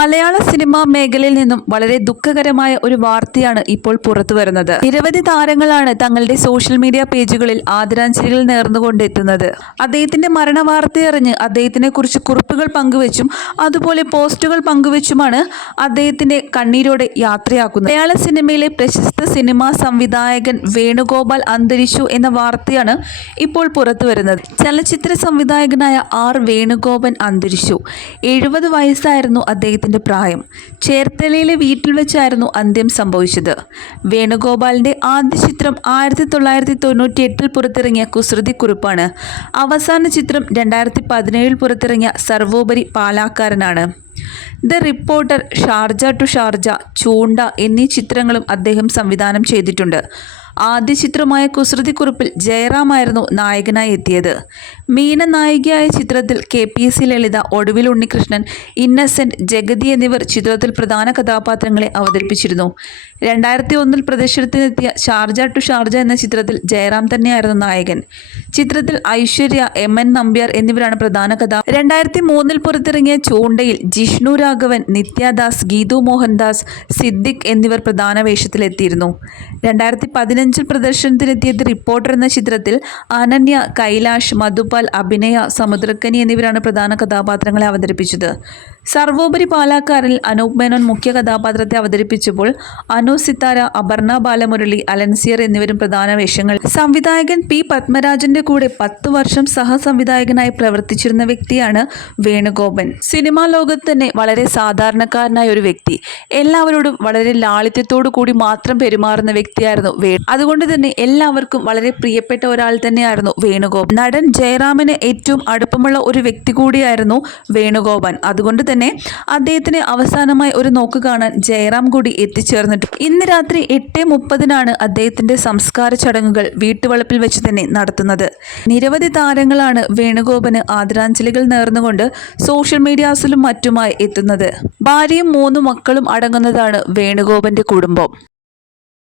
മലയാള cinema മേഖലയിൽ നിന്നും വളരെ ദുഃഖകരമായ ഒരു വാർത്തയാണ് ഇപ്പോൾ പുറത്തു വരുന്നത്. നിരവധി താരങ്ങളാണ് തങ്ങളുടെ സോഷ്യൽ മീഡിയ പേജുകളിൽ ആദരാഞ്ജലികൾ നേർന്നുകൊണ്ട് എത്തുന്നത്. അദ്ദേഹത്തിന്റെ മരണ വാർത്തയറിഞ്ഞ് അദ്ദേഹത്തിനെ കുറിച്ച് കുറിപ്പുകൾ പങ്കുവച്ചും അതുപോലെ പോസ്റ്റുകൾ പങ്കുവച്ചുമാണ് അദ്ദേഹത്തിന്റെ കണ്ണീരോടെ യാത്രയാക്കുന്നത്. മലയാള സിനിമയിലെ പ്രശസ്ത സിനിമാ സംവിധായകൻ വേണുഗോപാൽ അന്തരിച്ചു എന്ന വാർത്തയാണ് ഇപ്പോൾ പുറത്തു വരുന്നത്. ചലച്ചിത്ര സംവിധായകനായ ആർ വേണുഗോപൻ അന്തരിച്ചു. എഴുപത് വയസ്സായിരുന്നു അദ്ദേഹത്തിന്റെ പ്രായം ചേർത്തലയിലെ വീട്ടിൽ വെച്ചായിരുന്നു അന്ത്യം സംഭവിച്ചത്. വേണുഗോപാലിന്റെ ആദ്യ ചിത്രം ആയിരത്തി തൊള്ളായിരത്തി തൊണ്ണൂറ്റി എട്ടിൽ പുറത്തിറങ്ങിയ കുസൃതി കുറിപ്പാണ്. അവസാന ചിത്രം രണ്ടായിരത്തി പതിനേഴിൽ പുറത്തിറങ്ങിയ സർവോപരി പാലാക്കാരനാണ്. The reporter Sharjah to Sharjah Choonda എന്നീ ചിത്രങ്ങളും അദ്ദേഹം സംവിധാനം ചെയ്തിട്ടുണ്ട്. ആദ്യ ചിത്രമായ കുസൃതിക്കുറിപ്പിൽ ജയറാമായിരുന്നു നായകനായി എത്തിയത്. മീന നായികയായ ചിത്രത്തിൽ K P S C Lalitha Oduvil Unnikrishnan Innocent Jagathy എന്നിവർ ചിത്രത്തിൽ പ്രധാന കഥാപാത്രങ്ങളെ അവതരിപ്പിച്ചിരുന്നു. രണ്ടായിരത്തി ഒന്നിൽ പ്രദർശനത്തിനെത്തിയ ഷാർജ ടു ഷാർജ എന്ന ചിത്രത്തിൽ ജയറാം തന്നെയായിരുന്നു നായകൻ. ചിത്രത്തിൽ ഐശ്വര്യ എം എൻ നമ്പ്യാർ എന്നിവരാണ് പ്രധാന കഥ രണ്ടായിരത്തി മൂന്നിൽ പുറത്തിറങ്ങിയ ചൂണ്ടയിൽ ജിഷ്ണു രാഘവൻ നിത്യദാസ് ഗീതു മോഹൻദാസ് സിദ്ദിഖ് എന്നിവർ പ്രധാന വേഷത്തിലെത്തിയിരുന്നു. രണ്ടായിരത്തി പതിനഞ്ചിൽ പ്രദർശനത്തിനെത്തിയ ദി റിപ്പോർട്ടർ എന്ന ചിത്രത്തിൽ അനന്യ കൈലാഷ് മധുപാൽ അഭിനയ സമുദ്രക്കനി എന്നിവരാണ് പ്രധാന കഥാപാത്രങ്ങളെ അവതരിപ്പിച്ചത്. സർവോപരി പാലാക്കാരിൽ അനൂപ് മേനോൻ മുഖ്യ കഥാപാത്രത്തെ അവതരിപ്പിച്ചപ്പോൾ അനു സിത്താര അപർണ ബാലമുരളി അലൻസിയർ എന്നിവരും പ്രധാന വേഷങ്ങൾ. സംവിധായകൻ പി പത്മരാജന്റെ കൂടെ പത്ത് വർഷം സഹസംവിധായകനായി പ്രവർത്തിച്ചിരുന്ന വ്യക്തിയാണ് വേണുഗോപൻ. സിനിമാ ലോകത്ത് തന്നെ വളരെ സാധാരണക്കാരനായ ഒരു വ്യക്തി. എല്ലാവരോടും വളരെ ലാളിത്യത്തോടു കൂടി മാത്രം പെരുമാറുന്ന വ്യക്തിയായിരുന്നു വേണു അതുകൊണ്ട് തന്നെ എല്ലാവർക്കും വളരെ പ്രിയപ്പെട്ട ഒരാൾ തന്നെയായിരുന്നു വേണുഗോപൻ. നടൻ ജയറാമിന് ഏറ്റവും അടുപ്പമുള്ള ഒരു വ്യക്തി കൂടിയായിരുന്നു വേണുഗോപൻ. അതുകൊണ്ട് തന്നെ അദ്ദേഹത്തിന് അവസാനമായി ഒരു നോക്ക് കാണാൻ ജയറാം കൂടി എത്തിച്ചേർന്നിട്ടു. ഇന്ന് രാത്രി എട്ട് മുപ്പതിനാണ് അദ്ദേഹത്തിന്റെ സംസ്കാര ചടങ്ങുകൾ വീട്ടുവളപ്പിൽ വെച്ച് തന്നെ നടത്തുന്നത്. നിരവധി താരങ്ങളാണ് വേണുഗോപന് ആദരാഞ്ജലികൾ നേർന്നുകൊണ്ട് സോഷ്യൽ മീഡിയാസിലും മറ്റുമായി എത്തുന്നത്. ഭാര്യയും മൂന്ന് മക്കളും അടങ്ങുന്നതാണ് വേണുഗോപന്റെ കുടുംബം.